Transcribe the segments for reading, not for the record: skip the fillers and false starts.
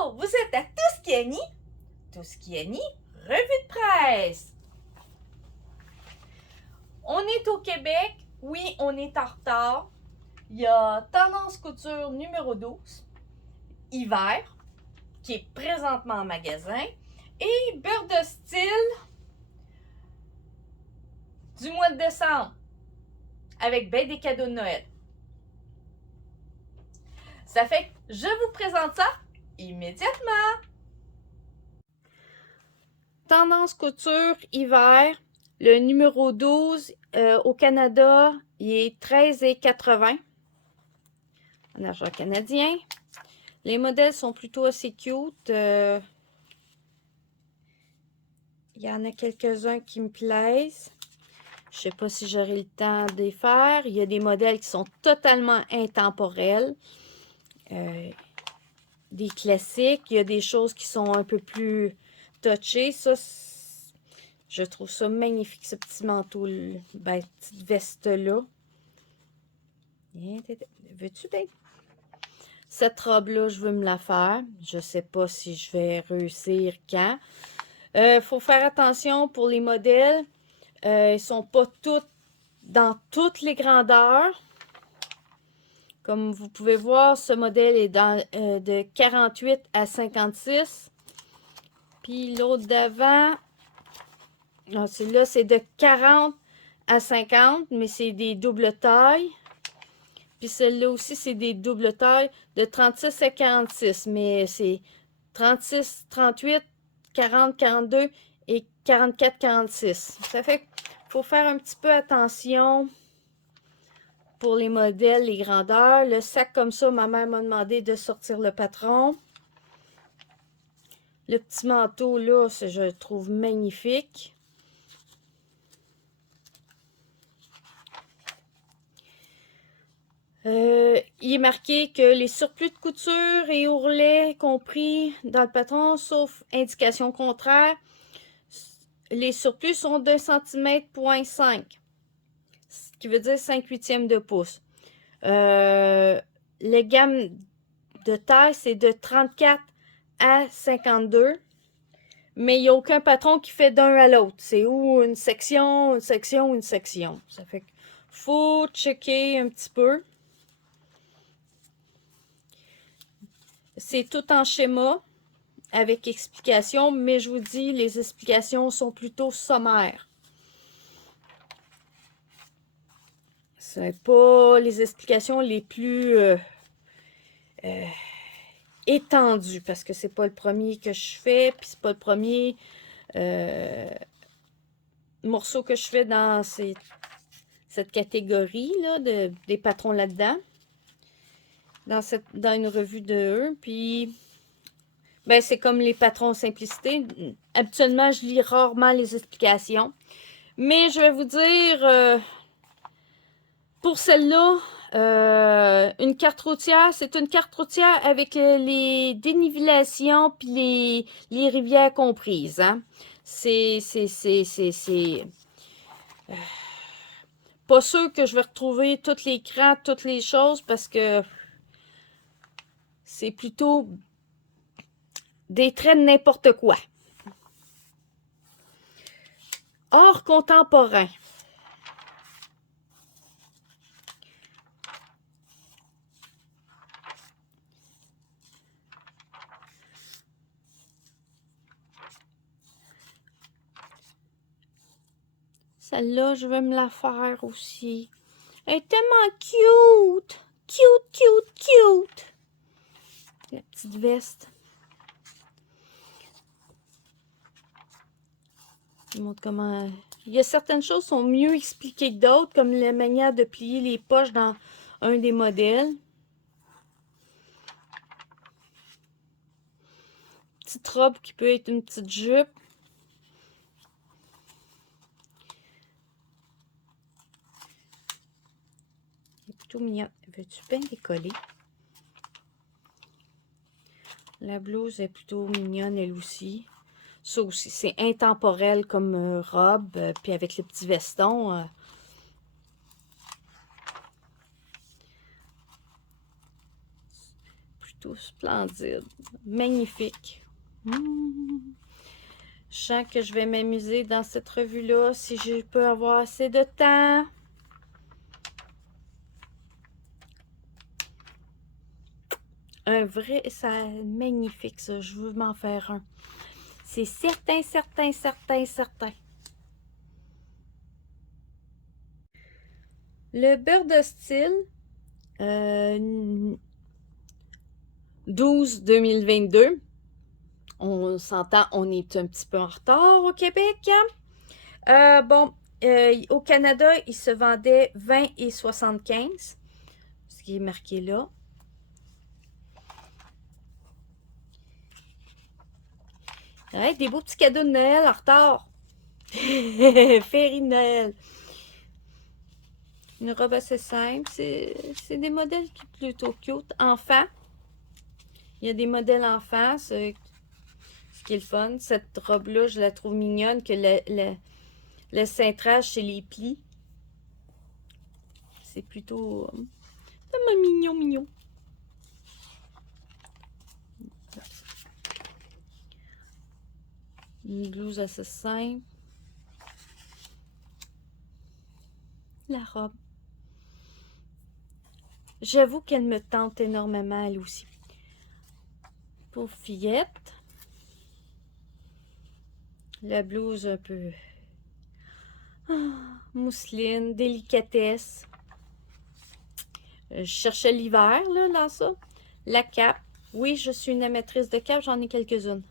Bonjour, vous êtes à Touskiani. Touskiani, revue de presse. On est au Québec, oui, on est en retard. Il y a Tendance Couture numéro 12, hiver, qui est présentement en magasin, et Beurre de style du mois de décembre, avec ben des cadeaux de Noël. Ça fait que je vous présente ça immédiatement. Tendance Couture hiver, le numéro 12 au Canada, il est 13,80 en argent canadien. Les modèles sont plutôt assez cute. Il y en a quelques-uns qui me plaisent. Je ne sais pas si j'aurai le temps de les faire. Il y a des modèles qui sont totalement intemporels. Des classiques. Il y a des choses qui sont un peu plus touchées. Ça, je trouve ça magnifique, ce petit manteau, ben, petite veste-là. Veux-tu bien? Cette robe-là, je veux me la faire. Je ne sais pas si je vais réussir quand. Faut faire attention pour les modèles. Ils ne sont pas tous dans toutes les grandeurs. Comme vous pouvez voir, ce modèle est de 48 à 56. Puis l'autre d'avant, celui-là, c'est de 40 à 50, mais c'est des doubles tailles. Puis celle-là aussi, c'est des doubles tailles de 36 à 46, mais c'est 36, 38, 40, 42 et 44, 46. Ça fait qu'il faut faire un petit peu attention pour les modèles, les grandeurs. Le sac comme ça, ma mère m'a demandé de sortir le patron. Le petit manteau là, je le trouve magnifique. Il est marqué que les surplus de couture et ourlets compris dans le patron, sauf indication contraire, les surplus sont d'1 cm,5 cm, ce qui veut dire 5/8 de pouce. La gamme de taille, c'est de 34 à 52, mais il n'y a aucun patron qui fait d'un à l'autre. C'est ou une section, une section, une section. Ça fait qu'il faut checker un petit peu. C'est tout en schéma avec explication, mais je vous dis, les explications sont plutôt sommaires. Ce n'est pas les explications les plus étendues, parce que c'est pas le premier que je fais, puis c'est pas le premier morceau que je fais dans cette catégorie-là, des patrons là-dedans. Dans une revue de eux, puis ben, c'est comme les patrons simplicité. Habituellement, je lis rarement les explications. Mais je vais vous dire, pour celle-là, une carte routière, c'est une carte routière avec les dénivellations puis les rivières comprises. Hein? C'est pas sûr que je vais retrouver tous les crans, toutes les choses, parce que c'est plutôt des traits de n'importe quoi. Art contemporain. Celle-là, je vais me la faire aussi. Elle est tellement cute! Cute, cute, cute! La petite veste. Je vous montre comment... Il y a certaines choses qui sont mieux expliquées que d'autres, comme la manière de plier les poches dans un des modèles. Petite robe qui peut être une petite jupe. Elle est plutôt mignonne. Veux-tu bien décoller? La blouse est plutôt mignonne, elle aussi. Ça aussi, c'est intemporel comme robe. Puis avec le petit veston... tout splendide. Magnifique. Je sens que je vais m'amuser dans cette revue-là si je peux avoir assez de temps. Un vrai, ça magnifique ça. Je veux m'en faire un. C'est certain, certain, certain, certain. Le beurre de style 12-2022. On s'entend, on est un petit peu en retard au Québec. Au Canada, il se vendait 20 et 75, ce qui est marqué là. Ouais, des beaux petits cadeaux de Noël en retard. Féerie de Noël. Une robe assez simple. C'est des modèles plutôt cute. Enfants. Il y a des modèles enfants. Ce qui est le fun. Cette robe-là, je la trouve mignonne que le cintrage, c'est les plis. C'est plutôt tellement mignon, mignon. Une blouse assez simple. La robe. J'avoue qu'elle me tente énormément, elle aussi. Pour fillette. La blouse un peu mousseline, délicatesse. Je cherchais l'hiver, là, dans ça. La cape. Oui, je suis une amatrice de capes, j'en ai quelques-unes.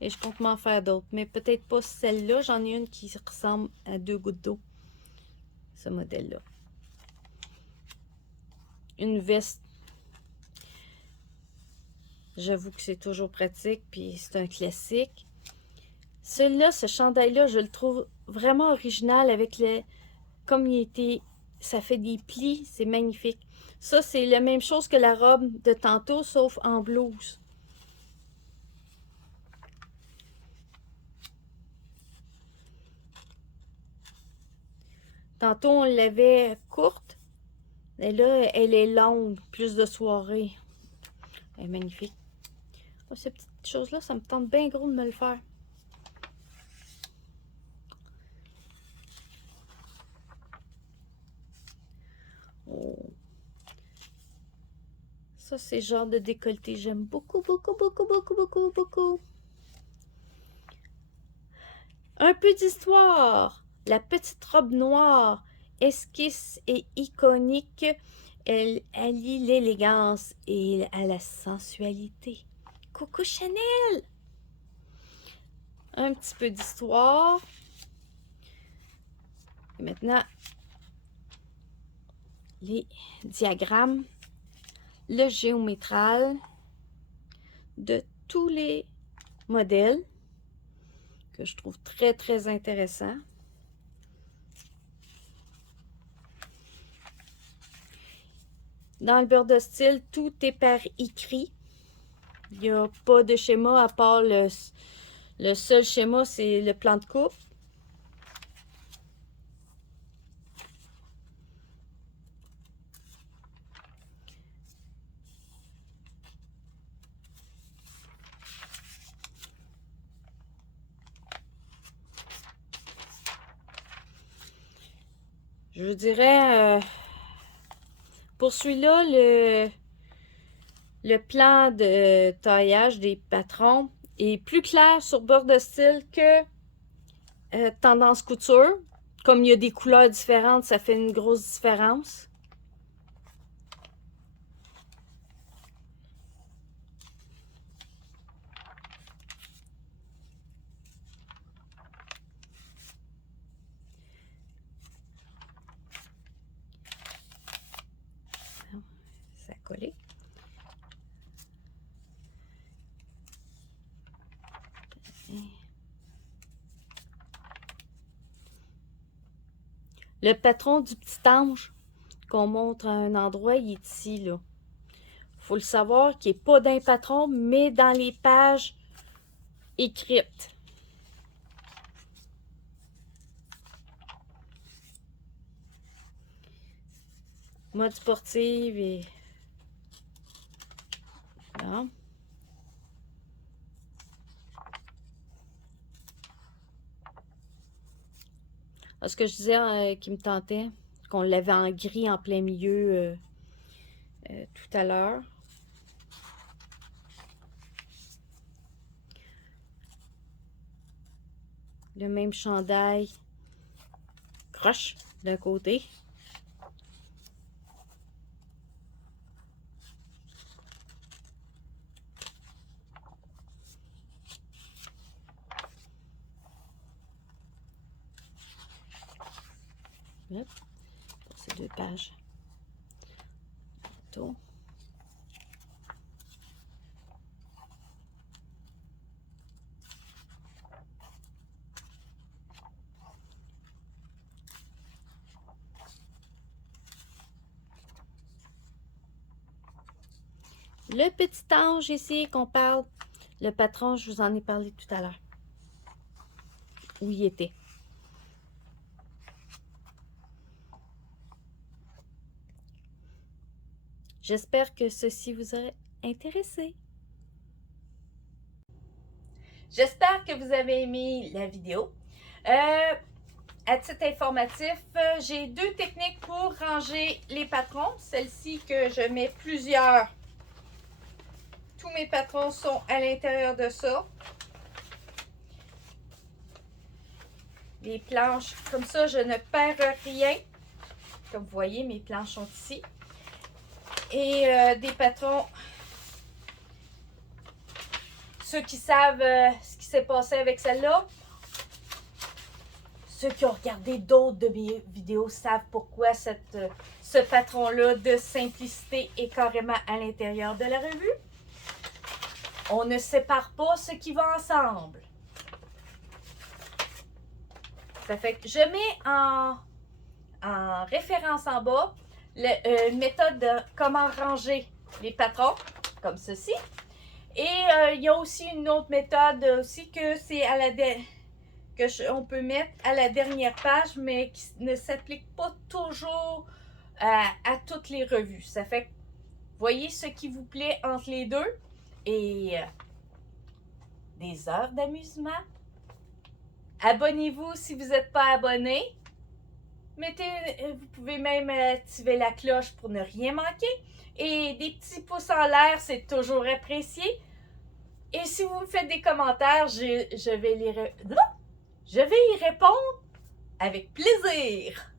Et je compte m'en faire d'autres. Mais peut-être pas celle-là. J'en ai une qui ressemble à 2 gouttes d'eau. Ce modèle-là. Une veste. J'avoue que c'est toujours pratique. Puis c'est un classique. Celui-là, ce chandail-là, je le trouve vraiment original avec le... Comme il était... Ça fait des plis. C'est magnifique. Ça, c'est la même chose que la robe de tantôt, sauf en blouse. Tantôt, on l'avait courte. Et là, elle est longue. Plus de soirée. Elle est magnifique. Oh, ces petites choses-là, ça me tente bien gros de me le faire. Oh. Ça, c'est le genre de décolleté. J'aime beaucoup, beaucoup, beaucoup, beaucoup, beaucoup, beaucoup. Un peu d'histoire. La petite robe noire, esquisse et iconique, elle allie l'élégance et à la sensualité. Coco Chanel! Un petit peu d'histoire. Et maintenant, les diagrammes, le géométral de tous les modèles que je trouve très, très intéressant. Dans le beurre de style, tout est par écrit. Il n'y a pas de schéma à part le seul schéma, c'est le plan de coupe. Je vous dirais, pour celui-là, le plan de taillage des patrons est plus clair sur beurre de style que tendance couture. Comme il y a des couleurs différentes, ça fait une grosse différence. Ça a collé. Le patron du petit ange qu'on montre à un endroit, il est ici, là. Faut le savoir qu'il n'est pas dans les patrons, mais dans les pages écrites. Mode sportive et Voilà. Ce que je disais qui me tentait, qu'on l'avait en gris en plein milieu tout à l'heure. Le même chandail croche d'un côté. Hop, pour ces 2 pages. Tout. Le petit ange ici qu'on parle, le patron, je vous en ai parlé tout à l'heure. Où il était. J'espère que ceci vous aurait intéressé. J'espère que vous avez aimé la vidéo. À titre informatif, j'ai 2 techniques pour ranger les patrons. Celle-ci que je mets plusieurs. Tous mes patrons sont à l'intérieur de ça. Les planches, comme ça, je ne perds rien. Comme vous voyez, mes planches sont ici. Et des patrons. Ceux qui savent ce qui s'est passé avec celle-là, ceux qui ont regardé d'autres de mes vidéos savent pourquoi ce patron-là de simplicité est carrément à l'intérieur de la revue. On ne sépare pas ce qui va ensemble. Ça fait que je mets en référence en bas une méthode de comment ranger les patrons, comme ceci. Et il y a aussi une autre méthode aussi que c'est à on peut mettre à la dernière page, mais qui ne s'applique pas toujours à toutes les revues. Ça fait que voyez ce qui vous plaît entre les deux et des heures d'amusement. Abonnez-vous si vous n'êtes pas abonné. Vous pouvez même activer la cloche pour ne rien manquer. Et des petits pouces en l'air, c'est toujours apprécié. Et si vous me faites des commentaires, je vais y répondre avec plaisir.